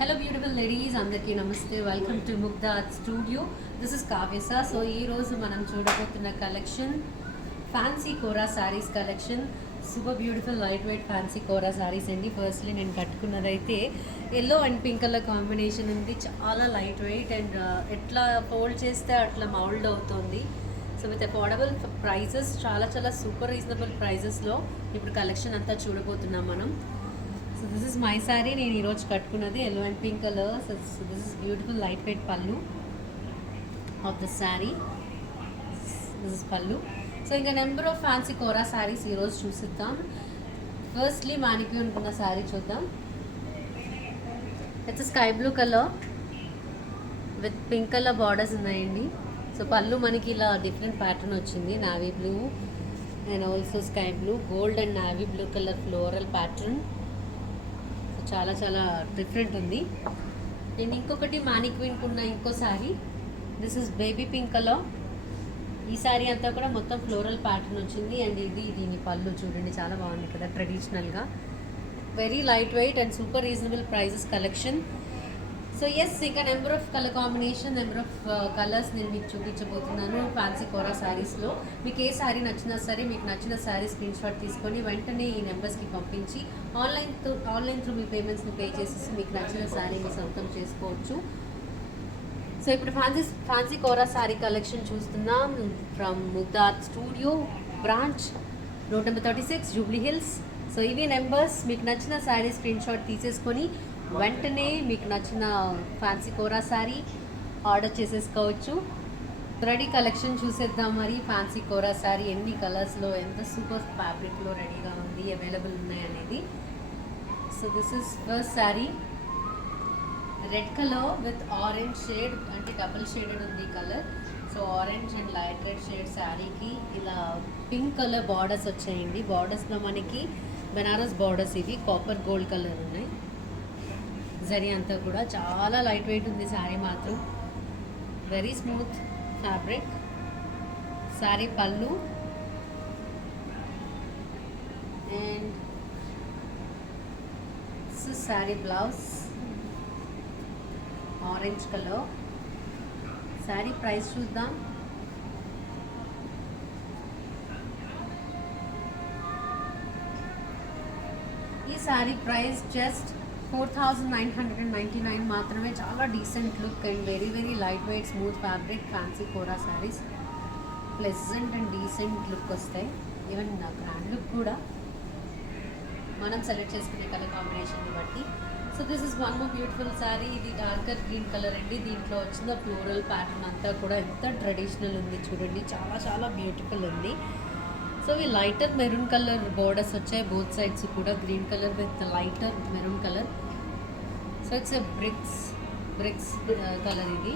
Hello beautiful ladies, అందరికీ నమస్తే. Welcome to Mugdha art studio. This is కావ్యసా. సో ఈ రోజు మనం చూడబోతున్న collection fancy kora saris collection. Super beautiful light weight fancy kora saris అండి. ఫస్ట్లీ నేను కట్టుకున్నదైతే yellow and pink colour combination ఉంది. చాలా లైట్ వెయిట్ అండ్ ఎట్లా ఫోల్డ్ చేస్తే అట్లా మౌల్డ్ అవుతుంది. సో విత్ అఫోర్డబుల్ ప్రైజెస్, చాలా చాలా సూపర్ రీజనబుల్ ప్రైజెస్లో ఇప్పుడు కలెక్షన్ అంతా చూడబోతున్నాం మనం. So this is my sari. నేను ఈరోజు కట్టుకున్నది yellow and pink colour. So this is beautiful light weight pallu of the sari. This is pallu. So ఇంకా number of fancy kora saris ఈరోజు చూసిద్దాం. ఫస్ట్లీ మానిక్యూర్ ఉన్న శారీ చూద్దాం. It's sky blue colour with pink colour borders ఉన్నాయండి. So pallu మనకి ఇలా డిఫరెంట్ ప్యాటర్న్ వచ్చింది. Navy blue and also sky blue, gold and navy blue colour floral pattern. చాలా చాలా డిఫరెంట్ ఉంది. నేను ఇంకొకటి మానిక్విన్కి ఉన్న ఇంకో sari. This is baby pink colour. ఈ శారీ అంతా కూడా మొత్తం ఫ్లోరల్ ప్యాటర్న్ వచ్చింది అండ్ దీని పళ్ళు చూడండి, చాలా బాగుంది కదా ట్రెడిషనల్గా. Very light weight and super reasonable prices collection. So yes, ఇంకా number of colour combination, number of colours నేను మీకు చూపించబోతున్నాను ఫ్యాన్సీ కోరా శారీస్లో. మీకు ఏ శారీ నచ్చినా సరే, మీకు నచ్చిన శారీ స్క్రీన్ షాట్ తీసుకొని వెంటనే ఈ నెంబర్స్కి పంపించి ఆన్లైన్ త్రూ మీ పేమెంట్స్ని పే చేసేసి మీకు నచ్చిన శారీ మీ సొంతం చేసుకోవచ్చు. సో ఇప్పుడు ఫ్యాన్సీ కోరా శారీ కలెక్షన్ చూస్తున్నాం from Mugdha art studio branch, road number 36, Jubilee hills. So ఇవి నెంబర్స్. మీకు నచ్చిన శారీ స్క్రీన్ షాట్ తీసేసుకొని వెంటనే మీకు నచ్చిన ఫ్యాన్సీ కోరా శారీ ఆర్డర్ చేసేసుకోవచ్చు. రెడీ కలెక్షన్ చూసేద్దాం. మరి ఫ్యాన్సీ కోరా శారీ ఎన్ని కలర్స్లో, ఎంత సూపర్ ఫ్యాబ్రిక్లో రెడీగా ఉంది, అవైలబుల్ ఉన్నాయి అనేది. So this is first sari. Red colour with orange shade, అంటే డబుల్ షేడెడ్ ఉంది colour. So orange and light red shade శారీకి ఇలా పింక్ కలర్ బార్డర్స్ వచ్చాయండి. బార్డర్స్లో మనకి బెనారస్ బార్డర్స్, ఇవి కాపర్ గోల్డ్ కలర్ ఉన్నాయి. జరీ అంతా కూడా చాలా లైట్ వెయిట్ ఉంది శారీ మాత్రం. Very smooth fabric. Sari pallu and sari blouse orange colour. Sari price చూద్దాం. ఈ శారీ ప్రైస్ జస్ట్ 4,999 మాత్రమే. చాలా decent look and very very light weight smooth fabric fancy kora saris. Pleasant and decent look వస్తాయి. ఈవెన్ గ్రాండ్ లుక్ కూడా మనం సెలెక్ట్ చేసుకునే కలర్ కాంబినేషన్ని బట్టి. So this is one more beautiful sari. ఇది డార్కర్ గ్రీన్ కలర్ అండి. దీంట్లో వచ్చిన ఫ్లోరల్ ప్యాటర్న్ అంతా కూడా ఎంత ట్రెడిషనల్ ఉంది చూడండి, చాలా చాలా బ్యూటిఫుల్ ఉంది. సో ఈ లైటర్ మెరూన్ కలర్ బోర్డర్స్ వచ్చాయి బోత్ సైడ్స్ కూడా. Green colour with lighter maroon colour. So it's a bricks colour ఇది.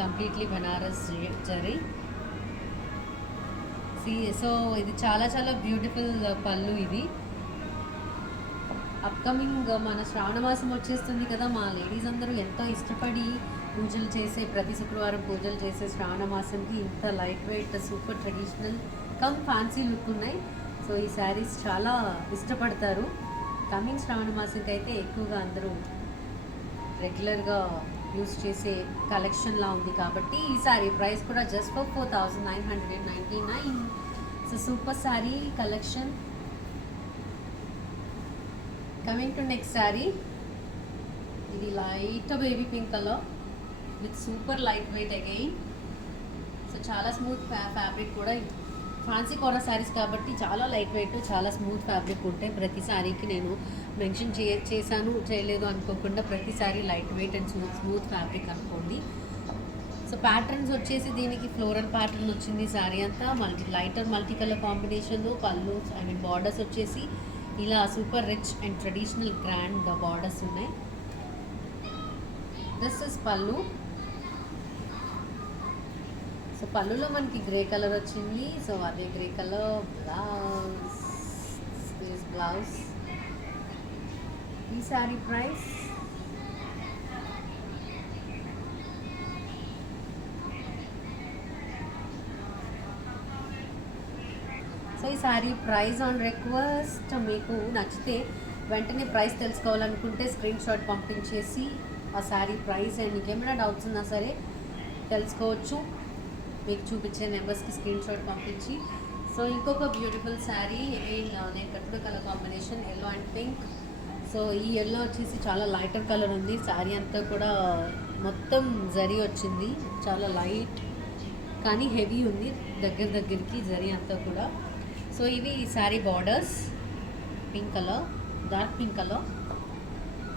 కంప్లీట్లీ బనారస్ జరీ. సో ఇది చాలా చాలా బ్యూటిఫుల్ పళ్ళు. ఇది అప్కమింగ్ మన శ్రావణ మాసం వచ్చేస్తుంది కదా. మా లేడీస్ అందరూ ఎంతో ఇష్టపడి పూజలు చేసే, ప్రతి శుక్రవారం పూజలు చేసే శ్రావణ మాసంకి ఇంత light weight super traditional cum fancy look ఉన్నాయి. సో ఈ శారీస్ చాలా ఇష్టపడతారు. కమింగ్ శ్రావణ మాసంకి అయితే ఎక్కువగా అందరూ రెగ్యులర్గా యూస్ చేసే కలెక్షన్లా ఉంది కాబట్టి ఈ శారీ ప్రైస్ కూడా just for 4,999. So super sari collection. Coming to next sari. ఇది light baby pink colour with super light weight again. So చాలా స్మూత్ ఫ్యాబ్రిక్ కూడా. ఫ్యాన్సీ కోరా శారీస్ కాబట్టి చాలా లైట్ వెయిట్, చాలా స్మూత్ ఫ్యాబ్రిక్ ఉంటాయి. ప్రతి శారీకి నేను మెన్షన్ చేశాను, చేయలేదు అనుకోకుండా ప్రతి sari light weight and smooth fabric అనుకోండి. సో ప్యాటర్న్స్ వచ్చేసి దీనికి ఫ్లోరల్ ప్యాటర్న్ వచ్చింది శారీ అంతా. Lighter multi colour combination. పళ్ళు ఐ మీన్ బార్డర్స్ వచ్చేసి ఇలా super rich and traditional grand borders ఉన్నాయి. This is pallu. సో పళ్ళులో మనకి గ్రే కలర్ వచ్చింది. సో అదే గ్రే కలర్ బ్లౌజ్. ఈ శారీ ప్రైస్ సో ఈ శారీ ప్రైస్ ఆన్ రిక్వెస్ట్ మీకు నచ్చితే వెంటనే ప్రైస్ తెలుసుకోవాలనుకుంటే స్క్రీన్ షాట్ పంపించేసి ఆ శారీ ప్రైస్ అండ్ ఇంకేమైనా డౌట్స్ ఉన్నా సరే తెలుసుకోవచ్చు. మీకు చూపించే నెంబర్స్కి స్క్రీన్ షాట్ పంపించి. సో ఇంకొక బ్యూటిఫుల్ శారీ అగైన్ నేను కట్టుడు colour combination yellow and pink. So ఈ ఎల్లో వచ్చేసి చాలా లైటర్ కలర్ ఉంది. శారీ అంతా కూడా మొత్తం జరీ వచ్చింది, చాలా లైట్ కానీ హెవీ ఉంది దగ్గరికి జరీ అంతా కూడా. సో ఇవి sari borders pink colour, dark pink colour.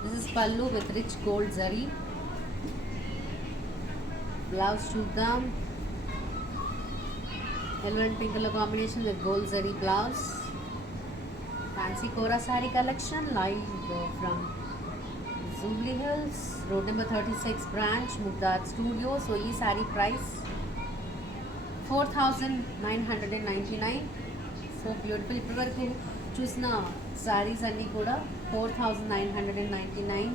This is pallu with rich gold zari. Blouse చూద్దాం. yellow and pink color combination with gold zari blouse. Fancy Kora saree collection live from Jubilee Hills, road number 36 branch, Mugdad Studio. So ee saree price 4,999. So beautiful. ఇప్పటివరకు చూసిన sarees అన్నీ కూడా 4,999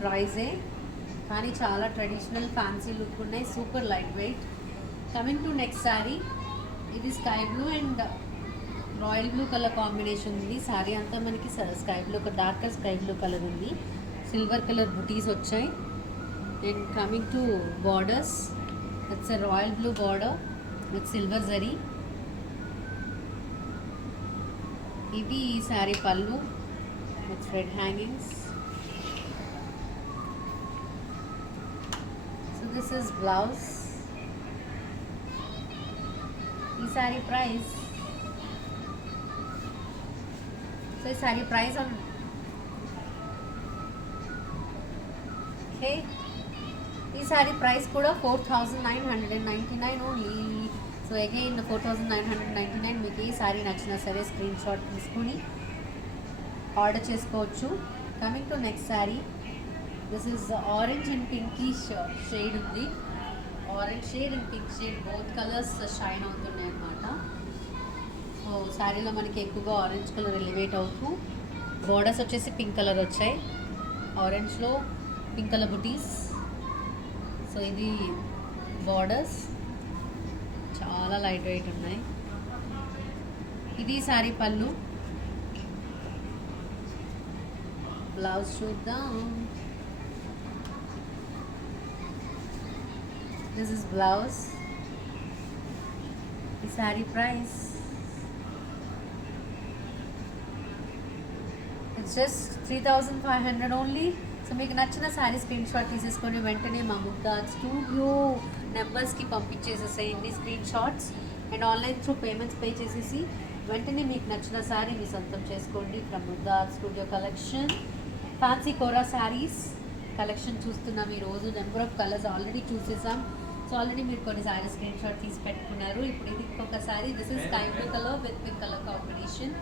ప్రైజే, కానీ చాలా traditional fancy look ఉన్నాయి, super light weight. Coming to next sari, ఇది sky blue and royal blue colour combination ఉంది. శారీ అంతా మనకి స్కై బ్లూ, ఒక డార్కర్ స్కై బ్లూ కలర్ ఉంది, సిల్వర్ కలర్ బుటీస్ వచ్చాయి. And coming to borders, it's a royal blue border with silver zari. ఇది ఈ saree pallu with red hangings. So this is blouse. ఈ సారీ ప్రైస్, సో ఈ సారీ ప్రైస్ ఓకే, ఈ సారీ ప్రైస్ కూడా 4,999 ఓన్లీ. So again 4,999. మీకు ఈ సారీ నచ్చినా సరే స్క్రీన్ షాట్ తీసుకుని ఆర్డర్ చేసుకోవచ్చు. Coming to next saree, this is orange and pinkish shade ఉంది. Orange shade and pink shade both colours shine అవుతున్నాయి అన్నమాట. సో శారీలో మనకి ఎక్కువగా ఆరెంజ్ కలర్ ఎలివేట్ అవుతూ, బోర్డర్స్ వచ్చేసి పింక్ కలర్ వచ్చాయి, ఆరెంజ్లో పింక్ కలర్ బుటీస్. సో ఇది బోర్డర్స్ చాలా లైట్ వెయిట్ ఉన్నాయి. ఇది శారీ పళ్ళు. బ్లౌజ్ చూద్దాం. This is blouse. The saree price, it's just 3,500 only. So మీకు నచ్చిన శారీ స్క్రీన్ షాట్ తీసేసుకొని వెంటనే మా ముగ్దాద్ స్టూడియో నెంబర్స్కి పంపించేసేసేయండి screen shots. And online through payments pay చేసేసి వెంటనే మీకు నచ్చిన శారీ మీ సొంతం చేసుకోండి. ఫ్రమ్ ముగ్దాద్ studio collection fancy kora sarees collection చూస్తున్నాం ఈరోజు. నెంబర్ ఆఫ్ కలర్స్ ఆల్రెడీ చూసేసాం. సో ఆల్రెడీ మీరు కొన్ని సారీ స్క్రీన్ షాట్ తీసి పెట్టుకున్నారు. ఇప్పుడు ఇది ఇంకొక saree. This is sky blue colour with pink colour combination.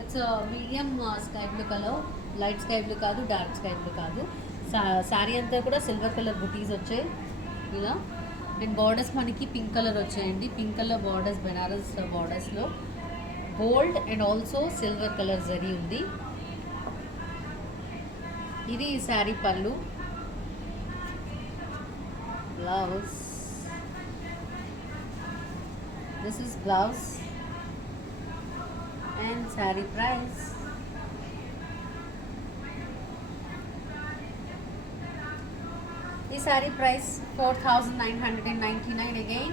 It's medium sky blue colour, light sky blue కాదు, డార్క్ స్కై బ్లూ కాదు. శారీ అంతా కూడా సిల్వర్ కలర్ బుటీస్ వచ్చాయి ఇలా. అండ్ బార్డర్స్ మనకి పింక్ కలర్ వచ్చాయండి. పింక్ కలర్ బార్డర్స్, బెనారస్ బార్డర్స్లో gold and also silver colour zari ఉంది. ఇది ఈ శారీ పళ్ళు. Blouse. This is blouse and saree price. The saree price 4,999 again.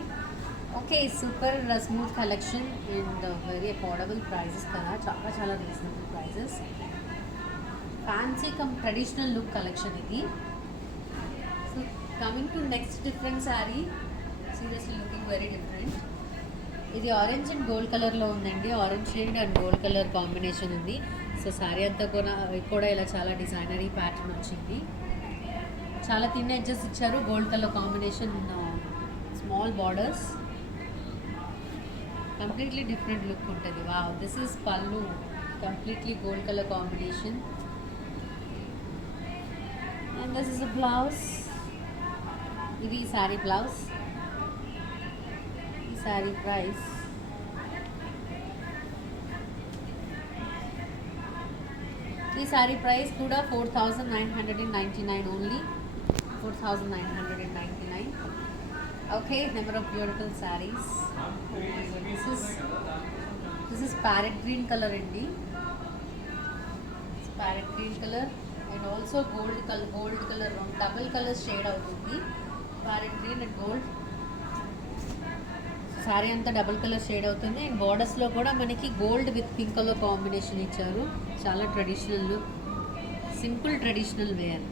Okay, super smooth collection and very affordable prices kada, చాలా reasonable prices. Fancy come traditional look collection idi. So coming to next different saree, seriously looking very different. ఇది orange and gold కలర్లో ఉందండి. Orange shade and gold colour combination ఉంది. So sari అంతా కూడా ఇలా చాలా designery pattern వచ్చింది. చాలా థిన్ ఎడ్జెస్ ఇచ్చారు. Gold colour combination, small borders, completely different look ఉంటుంది. వావ్, దిస్ ఈజ్ పల్లు, completely gold colour combination. And this is a blouse. ఇది శారీ బ్లౌజ్. ఈ శారీ ప్రైస్ ఈ శారీ ప్రైస్ కూడా 4,999 only. 4,999. Okay, number of beautiful sarees. This is parrot green colour అండి. Parrot green colour and also gold colour double colour shade అవుతుంది. Parrot green and gold saree అంతా double colour shade అవుతుంది. And బార్డర్స్లో కూడా మనకి gold with pink colour combination ఇచ్చారు. చాలా traditional look, simple traditional wear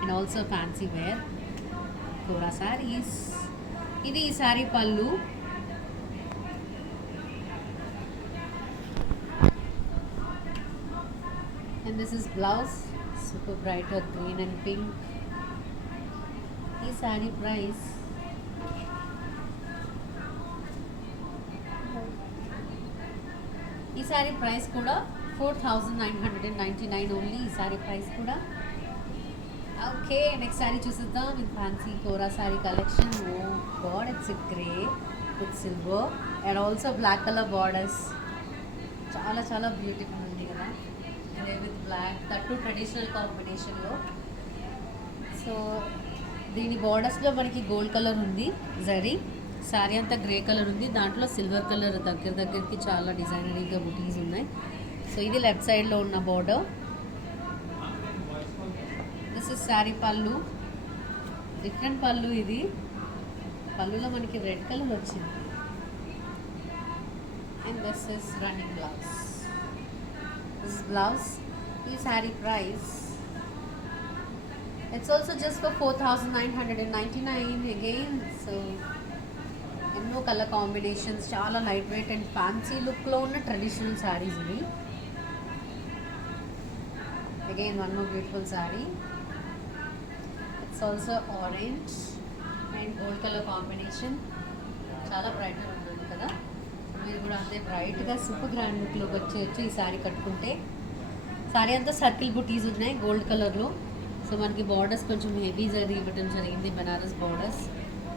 and also fancy wear kora sarees. ఇది ఈ సారీ పళ్ళు. And this is blouse, super bright with green and pink. This saree price ఈ సారీ ప్రైస్ కూడా 4999 ఓన్లీ. ఈ saree price కూడా okay. Next saree చూసిద్దాం. With fancy kora saree collection. Oh god, it's grey with silver and also black colour borders. చాలా చాలా beautiful ఉంది కదా, grey with black, తట్టు ట్రెడిషనల్ కాంబినేషన్లో. సో దీని బార్డర్స్లో మనకి గోల్డ్ కలర్ ఉంది, జరీ. శారీ అంతా గ్రే కలర్ ఉంది, దాంట్లో సిల్వర్ కలర్ దగ్గరికి చాలా డిజైనరీగా బుటీస్ ఉన్నాయి. సో ఇది లెఫ్ట్ సైడ్లో ఉన్న బార్డర్. దిస్ ఇస్ శారీ పళ్ళు, డిఫరెంట్ పళ్ళు. ఇది పళ్ళులో మనకి రెడ్ కలర్ వచ్చింది. And this is running blouse. This is blouse. ఈ sari price it's also just for 4999 again. So ఎన్నో కలర్ కాంబినేషన్స్, చాలా లైట్ వెయిట్ అండ్ ఫ్యాన్సీ లుక్లో ఉన్న ట్రెడిషనల్ శారీస్ ఇవి. Again one more beautiful saree. It's also orange and gold colour combination. చాలా బ్రైట్గా ఉంటుంది కదా, మీరు కూడా అంతే బ్రైట్గా సూపర్ గ్రాండ్ లుక్లోకి వచ్చేయచ్చు ఈ శారీ కట్టుకుంటే. శారీ అంతా సర్కిల్ బుటీస్ ఉన్నాయి గోల్డ్ కలర్లో. సో మనకి బార్డర్స్ కొంచెం హెవీ జరీ ఇవ్వడం జరిగింది, బనారస్ బార్డర్స్.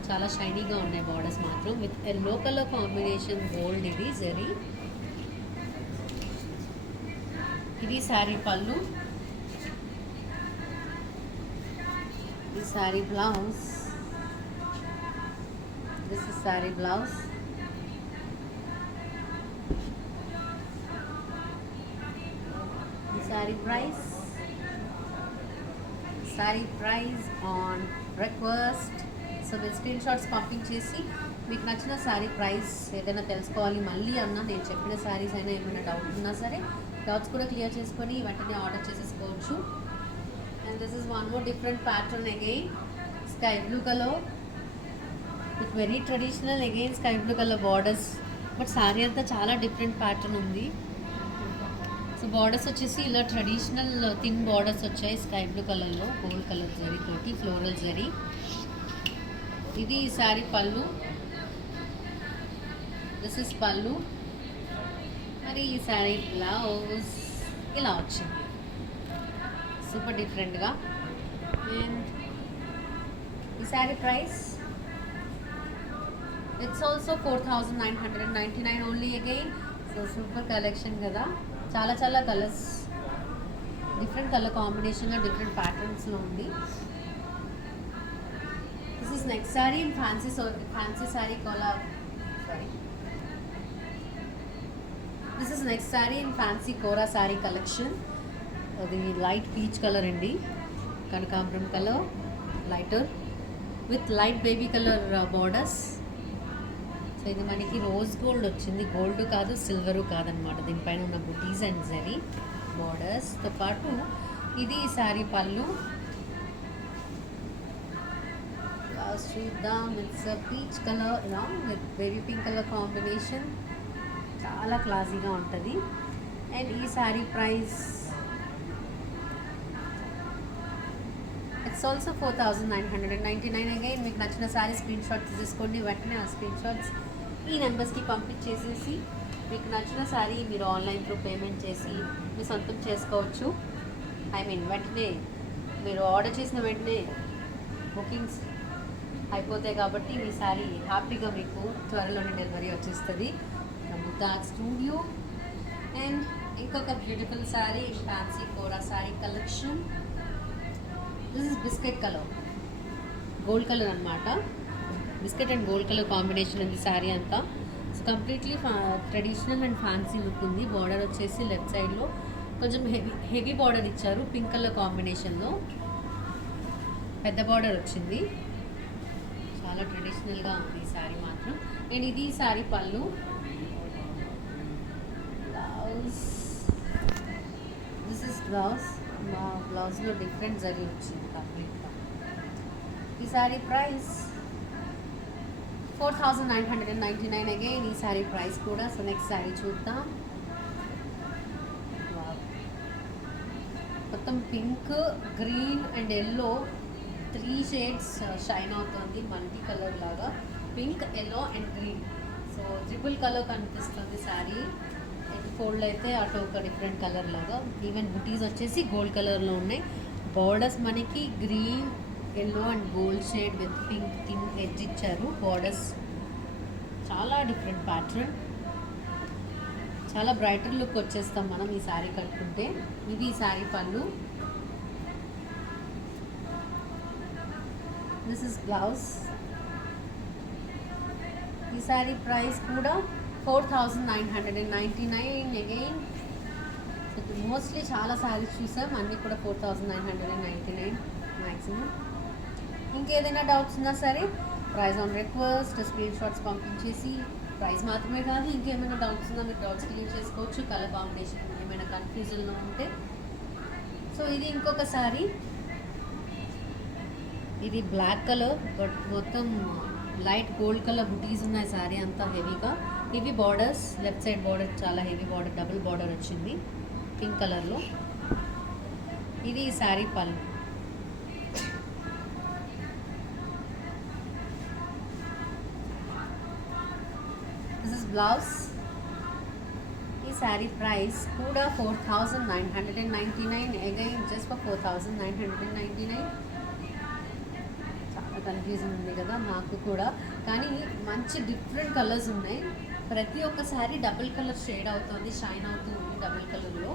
చాలా షైనీగా ఉన్నాయి బార్డర్స్ మాత్రం, with yellow colour combination gold. ఇది జరీ. ఇది శారీ పళ్ళు. ఈ saree blouse. This is saree blouse. ఈ sari price on request. So మీరు స్క్రీన్ షాట్స్ పంపించేసి మీకు నచ్చిన శారీ ప్రైస్ ఏదైనా తెలుసుకోవాలి మళ్ళీ అన్నా, నేను చెప్పిన శారీస్ అయినా ఏమైనా డౌట్ ఉన్నా సరే డౌట్స్ కూడా క్లియర్ చేసుకొని వెంటనే ఆర్డర్ చేసేసుకోవచ్చు. And this is one more different pattern again, sky blue colour with very traditional. Again sky blue colour borders, but sari అంతా చాలా డిఫరెంట్ ప్యాటర్న్ ఉంది. సో బార్డర్స్ వచ్చేసి ఇలా ట్రెడిషనల్ థిన్ బార్డర్స్ వచ్చాయి స్కై బ్లూ కలర్లో, గోల్డ్ కలర్ జరీ తోటి, floral zari. ఇది శారీ పళ్ళు. దిస్ ఇస్ పళ్ళు. మరి ఈ శారీ బ్లౌజ్ ఇలా వచ్చింది, సూపర్ డిఫరెంట్గా. అండ్ ఈ sari price it's also 4999 only again. So super collection కదా, చాలా చాలా కలర్స్, డిఫరెంట్ కలర్ కాంబినేషన్లో డిఫరెంట్ ప్యాటర్న్స్లో ఉంది. This is next saree in fancy saree color. Sorry. This is next saree in fancy Kora saree collection. The light peach color andi, Kanakambram color, lighter with light baby color borders. So ఇది మనకి rose gold వచ్చింది, gold కాదు silver కాదనమాట. దీనిపైన ఉన్న బుటీస్ and zari బార్డర్స్తో పాటు ఇది శారీ పళ్ళు. చూద్దాం. It's peach colour along with baby pink colour combination, చాలా క్లాసీగా ఉంటుంది. అండ్ ఈ sari price it's also 4999 again. మీకు నచ్చిన శారీ స్క్రీన్ షాట్ తీసేసుకోండి, వెంటనే ఆ స్క్రీన్ షాట్స్ ఈ నెంబర్స్కి పంపించేసేసి మీకు నచ్చిన శారీ మీరు ఆన్లైన్ త్రూ పేమెంట్ చేసి మీ సొంతం చేసుకోవచ్చు. వెంటనే మీరు ఆర్డర్ చేసిన వెంటనే బుకింగ్స్ అయిపోతాయి కాబట్టి మీ శారీ హ్యాపీగా మీకు త్వరలోనే డెలివరీ వచ్చేస్తుంది. ముతాక్ స్టూడియో. అండ్ ఇంకొక beautiful saree, fancy kora saree collection. This is biscuit colour, gold colour అనమాట. Biscuit and gold colour combination ఉంది శారీ అంతా. So completely traditional and fancy look ఉంది. బార్డర్ వచ్చేసి లెఫ్ట్ సైడ్లో కొంచెం హెవీ హెవీ బార్డర్ ఇచ్చారు, పింక్ కలర్ కాంబినేషన్లో పెద్ద బార్డర్ వచ్చింది. చాలా ట్రెడిషనల్గా ఉంది ఈ శారీ మాత్రం. అండ్ ఇది saree pallu. Blouse, this is blouse. మా బ్లౌజ్లో డిఫరెంట్ జరీ వచ్చింది కంప్లీట్గా. ఈ శారీ ప్రైస్ 4999 అగైన్. ఈ శారీ ప్రైస్ కూడా. సో నెక్స్ట్ శారీ చూద్దాం. మొత్తం pink, green and yellow 3 shades shine అవుతుంది, మల్టీ కలర్ లాగా. Pink, yellow and green. So triple colour కనిపిస్తుంది శారీ. ఫోల్డ్ అయితే అటు ఒక డిఫరెంట్ కలర్ లాగా. ఈవెన్ బుటీస్ వచ్చేసి గోల్డ్ కలర్లో ఉన్నాయి. బార్డర్స్ మనకి green, yellow and gold shade with pink thin edge ఇచ్చారు. బార్డర్స్ చాలా డిఫరెంట్ ప్యాటర్న్. చాలా బ్రైటర్ లుక్ వచ్చేస్తాం మనం ఈ శారీ కట్టుకుంటే. ఇది ఈ శారీ పళ్ళు. This is blouse. ఈ శారీ ప్రైస్ కూడా 4999 అగైన్. మోస్ట్లీ చాలా శారీస్ చూసాం, అన్నీ కూడా 4999 మ్యాక్సిమం. ఇంకేదైనా డౌట్స్ ఉన్నా సరే price on request screen shots పంపించేసి, ప్రైస్ మాత్రమే కాదు ఇంకేమైనా డౌట్స్ ఉన్నా మీరు డౌట్స్ క్లియర్ చేసుకోవచ్చు. కలర్ కాంబినేషన్ ఏమైనా కన్ఫ్యూజన్లో ఉంటే. సో ఇది ఇంకొక శారీ. ఇది బ్లాక్ కలర్ బట్ మొత్తం లైట్ గోల్డ్ కలర్ బుటీస్ ఉన్నాయి శారీ అంతా హెవీగా. ఇవి బార్డర్స్, లెఫ్ట్ సైడ్ బార్డర్ చాలా హెవీ బార్డర్, డబుల్ బార్డర్ వచ్చింది పింక్ కలర్లో. ఇది ఈ శారీ పళ్ళు. This is blouse. ఈ శారీ ప్రైస్ కూడా 4999 అగైన్, జస్ట్ ఫర్ 4999. చాలా కన్ఫ్యూజన్ ఉంది కదా నాకు కూడా, కానీ మంచి డిఫరెంట్ కలర్స్ ఉన్నాయి. ప్రతి ఒక్క శారీ డబుల్ కలర్ షేడ్ అవుతుంది, షైన్ అవుతూ ఉంది డబుల్ కలర్లో.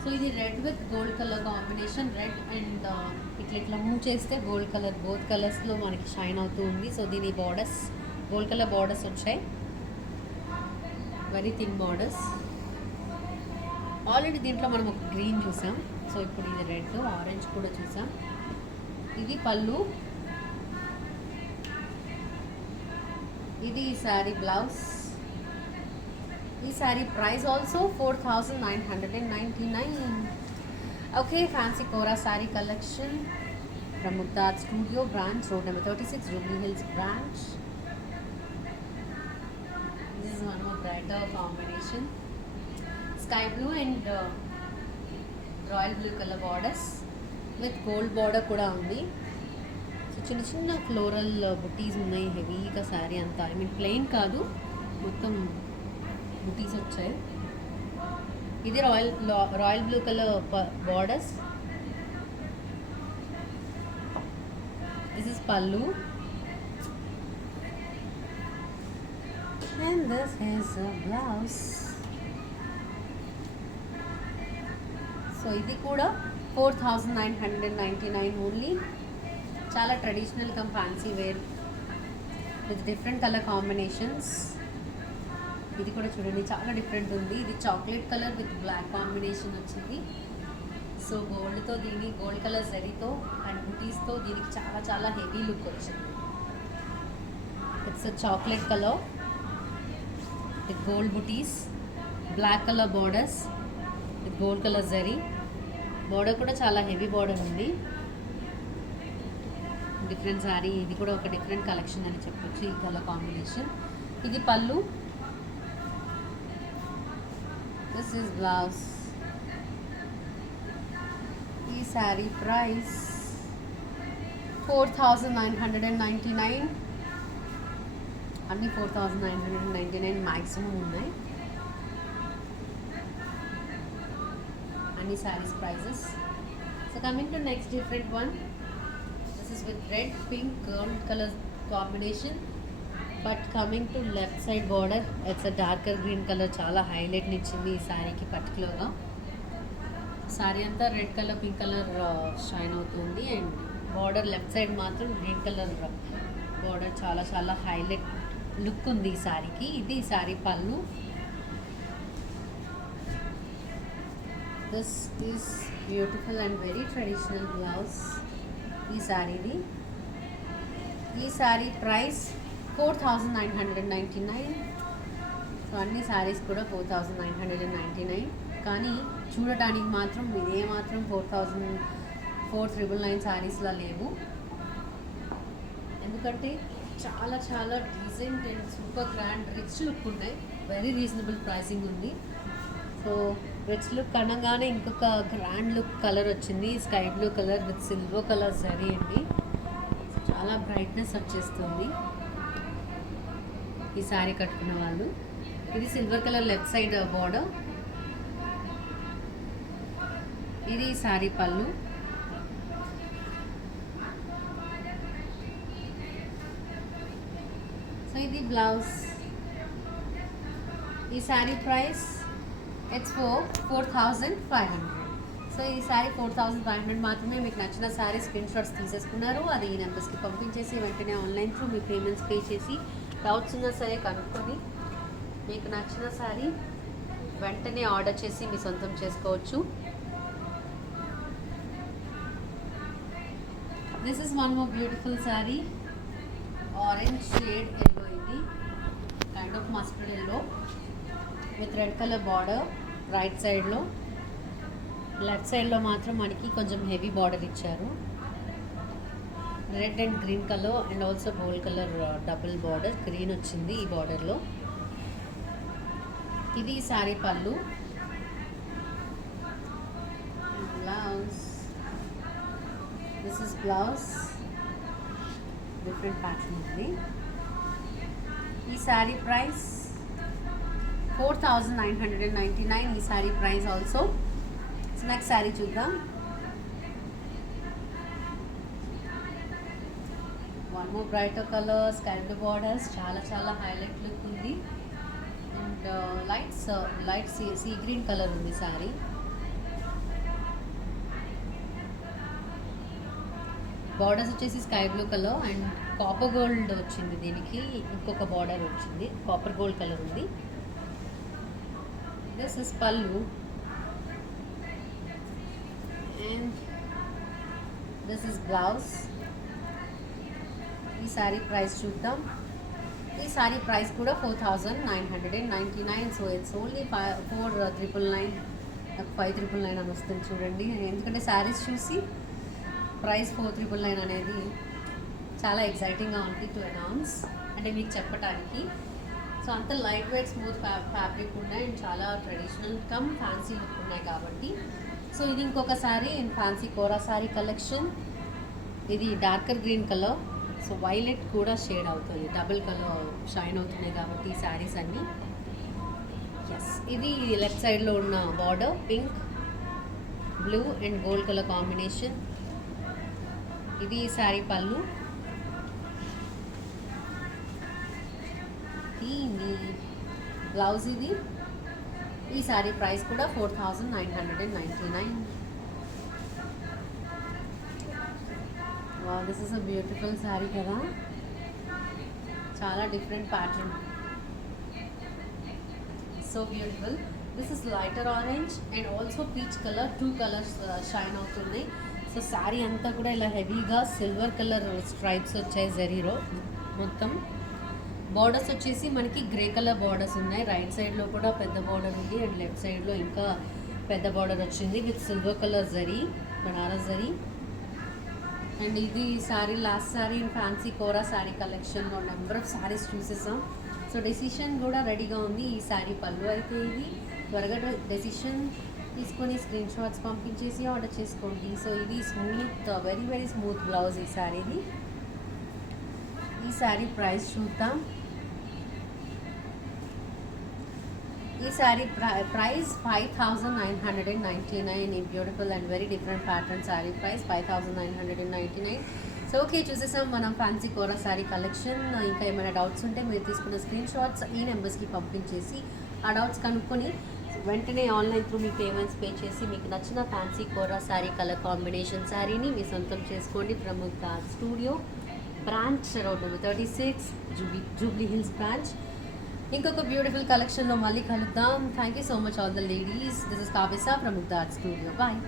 సో ఇది red with gold colour combination. Red and ఇట్లా మూవ్ చేస్తే గోల్డ్ కలర్, బోత్ కలర్స్లో మనకి షైన్ అవుతూ ఉంది. సో దీని బార్డర్స్ గోల్డ్ కలర్ బార్డర్స్ వచ్చాయి, వెరీ థిన్ బార్డర్స్. ఆల్రెడీ దీంట్లో మనం ఒక గ్రీన్ చూసాం, సో ఇప్పుడు ఇది రెడ్, ఆరెంజ్ కూడా చూసాం. ఇది పళ్ళు. ఇది ఈ శారీ బ్లౌజ్. ఈ sari price also 4999. Okay, fancy kora saree collection from ముగ్ధాజ్ studio branch, road number 36, Jubilee Hills branch. This is one more brighter combination, sky blue and royal blue colour borders with gold border కూడా ఉంది. సో చిన్న చిన్న ఫ్లోరల్ బుటీస్ ఉన్నాయి హెవీగా శారీ అంతా. ఐ మీన్ ప్లెయిన్ కాదు, మొత్తం బుటీస్ వచ్చాయి. ఇది royal blue colour borders. This is pallu and this is a blouse. So ఇది కూడా 4999 ఓన్లీ. చాలా traditional cum fancy wear with different colour combinations. ఇది కూడా చూడండి చాలా డిఫరెంట్ ఉంది. ఇది chocolate colour with black combination వచ్చింది. సో గోల్డ్తో దీని గోల్డ్ కలర్ జరీతో అండ్ బుటీస్తో దీనికి చాలా చాలా హెవీ లుక్ వచ్చింది. It's a chocolate colour with gold బుటీస్, black colour borders with gold colour zari. Border కూడా చాలా హెవీ బార్డర్ ఉంది. డిఫరెంట్ శారీ, ఇది కూడా ఒక డిఫరెంట్ కలెక్షన్ అని చెప్పొచ్చు ఈ కలర్ కాంబినేషన్. ఇది పళ్ళు. This is blouse. ఈ శారీ ప్రైస్ 4999. అన్నీ 4999 మ్యాక్సిమం ఉన్నాయి అన్ని saris prices. So coming to next different one. This is with red pink gold colour combination, but coming to left side border it's a darker green colour. చాలా హైలైట్ని ఇచ్చింది ఈ శారీకి పర్టికులర్గా. శారీ అంతా red colour pink colour shine అవుతుంది and border left side మాత్రం green colour border. చాలా చాలా హైలైట్ లుక్ ఉంది ఈ శారీకి. ఇది ఈ శారీ పళ్ళు. This is beautiful and very traditional blouse. ఈ శారీది, ఈ శారీ ప్రైస్ 4999. సో అన్ని శారీస్ కూడా 4999, కానీ చూడటానికి మాత్రం ఇదే మాత్రం 4999 శారీస్లా లేవు. ఎందుకంటే చాలా చాలా decent and super grand rich look ఉన్నాయి. వెరీ రీజనబుల్ ప్రైసింగ్ ఉంది. సో రిచ్ లుక్ అనగానే ఇంకొక గ్రాండ్ లుక్ కలర్ వచ్చింది, sky blue colour with silver colour zari అండి. చాలా బ్రైట్నెస్ వచ్చేస్తుంది ఈ శారీ కట్టుకున్న వాళ్ళు. ఇది silver colour left side border. ఇది శారీ పళ్ళు. సో ఇది బ్లౌజ్. ఈ శారీ ప్రైస్ ఇట్స్ 4500. సో ఈ శారీ 4500 మాత్రమే. మీకు నచ్చిన శారీ స్క్రీన్ షాట్స్ తీసేసుకున్నారు, అది ఈ నెంబర్స్కి పంపించేసి వెంటనే ఆన్లైన్ త్రూ మీ పేమెంట్స్ పే చేసి డౌట్స్ ఉన్నా సరే కనుక్కొని మీకు నచ్చిన శారీ వెంటనే ఆర్డర్ చేసి మీ సొంతం చేసుకోవచ్చు. This is one more beautiful saree. Orange shade yellow, ఇది kind of mustard yellow with red colour border right సైడ్లో. లెఫ్ట్ సైడ్లో మాత్రం మనకి కొంచెం హెవీ బార్డర్ ఇచ్చారు. Red and green colour and also gold colour double border green వచ్చింది ఈ బార్డర్లో. ఇది saree pallu. Blouse, this is blouse. Different pattern ఉంది. ఈ శారీ ప్రైస్ 4999. ఈ sari price also. Next saree చూద్దాం. One more brighter colour, sky blue borders, చాలా చాలా హైలైట్ లుక్ ఉంది. And light sea green colour ఉంది శారీ. బార్డర్స్ వచ్చేసి sky blue colour and copper gold వచ్చింది. దీనికి ఇంకొక బార్డర్ వచ్చింది, కాపర్ గోల్డ్ కలర్ ఉంది. దిస్ ఇస్ పల్లు అండ్ దిస్ ఇస్ బ్లౌజ్. ఈ శారీ ప్రైస్ చూద్దాం. ఈ శారీ ప్రైస్ కూడా 4999. So it's only 4999. నాకు 5999 అని వస్తుంది చూడండి. ఎందుకంటే శారీస్ చూసి ప్రైస్ 4999 అనేది చాలా ఎక్సైటింగ్గా ఉంది టు అనౌన్స్, అంటే మీకు చెప్పడానికి. సో అంత లైట్ వెయిట్ స్మూత్ ఫ్యాబ్రిక్ ఉన్నాయి అండ్ చాలా ట్రెడిషనల్ కమ్ ఫ్యాన్సీ లుక్ ఉన్నాయి కాబట్టి. సో ఇది ఇంకొక saree in fancy kora saree collection. ఇది darker green colour, so violet కూడా షేడ్ అవుతుంది, డబుల్ కలర్ షైన్ అవుతున్నాయి కాబట్టి ఈ శారీస్ అన్నీ. ఎస్, ఇది లెఫ్ట్ సైడ్లో ఉన్న border pink, blue and gold colour combination. ఇది శారీ పళ్ళు. దీని బ్లౌజ్ ఇది. ఈ శారీ ప్రైస్ కూడా 4999. Wow, this is a beautiful sari కదా, చాలా different pattern, so beautiful. This is lighter orange and also peach colour, 2 colours shine అవుతున్నాయి. సో శారీ అంతా కూడా ఇలా హెవీగా సిల్వర్ కలర్ స్ట్రైప్స్ వచ్చాయి జరీలో మొత్తం. బార్డర్స్ వచ్చేసి మనకి గ్రే కలర్ బార్డర్స్ ఉన్నాయి. రైట్ సైడ్లో కూడా పెద్ద బార్డర్ ఉంది అండ్ లెఫ్ట్ సైడ్లో ఇంకా పెద్ద బార్డర్ వచ్చింది with silver colour zari, Banaras zari. And ఇది saree last saree in fancy kora saree కలెక్షన్లో నెంబర్ ఆఫ్ శారీస్ చూసేసాం. సో డెసిషన్ కూడా రెడీగా ఉంది. ఈ శారీ పళ్ళు అయితే ఇది. త్వరగా డెసిషన్ తీసుకొని స్క్రీన్ షాట్స్ పంపించేసి ఆర్డర్ చేసుకోండి. సో ఇది smooth, very very smooth blouse ఈ శారీది. ఈ శారీ ప్రైస్ చూద్దాం. ఈ శారీ ప్రైస్ 5999. ఈ beautiful and very different pattern saree price 5999. So okay, చూసేసాం మనం ఫ్యాన్సీ కోరా శారీ కలెక్షన్. ఇంకా ఏమైనా డౌట్స్ ఉంటే మీరు తీసుకున్న స్క్రీన్ షాట్స్ ఈ నెంబర్స్కి పంపించేసి ఆ డౌట్స్ కనుక్కొని వెంటనే ఆన్లైన్ త్రూ మీ పేమెంట్స్ పే చేసి మీకు నచ్చిన fancy kora saree colour combination శారీని మీ సొంతం చేసుకోండి. ప్రముఖ studio branch road number 36, Jubilee Hills branch. ఇంకొక బ్యూటిఫుల్ కలెక్షన్లో మళ్ళీ కలుద్దాం. Thank you so much all the ladies. This is కావ్యసా from Mugdha art studio. Bye.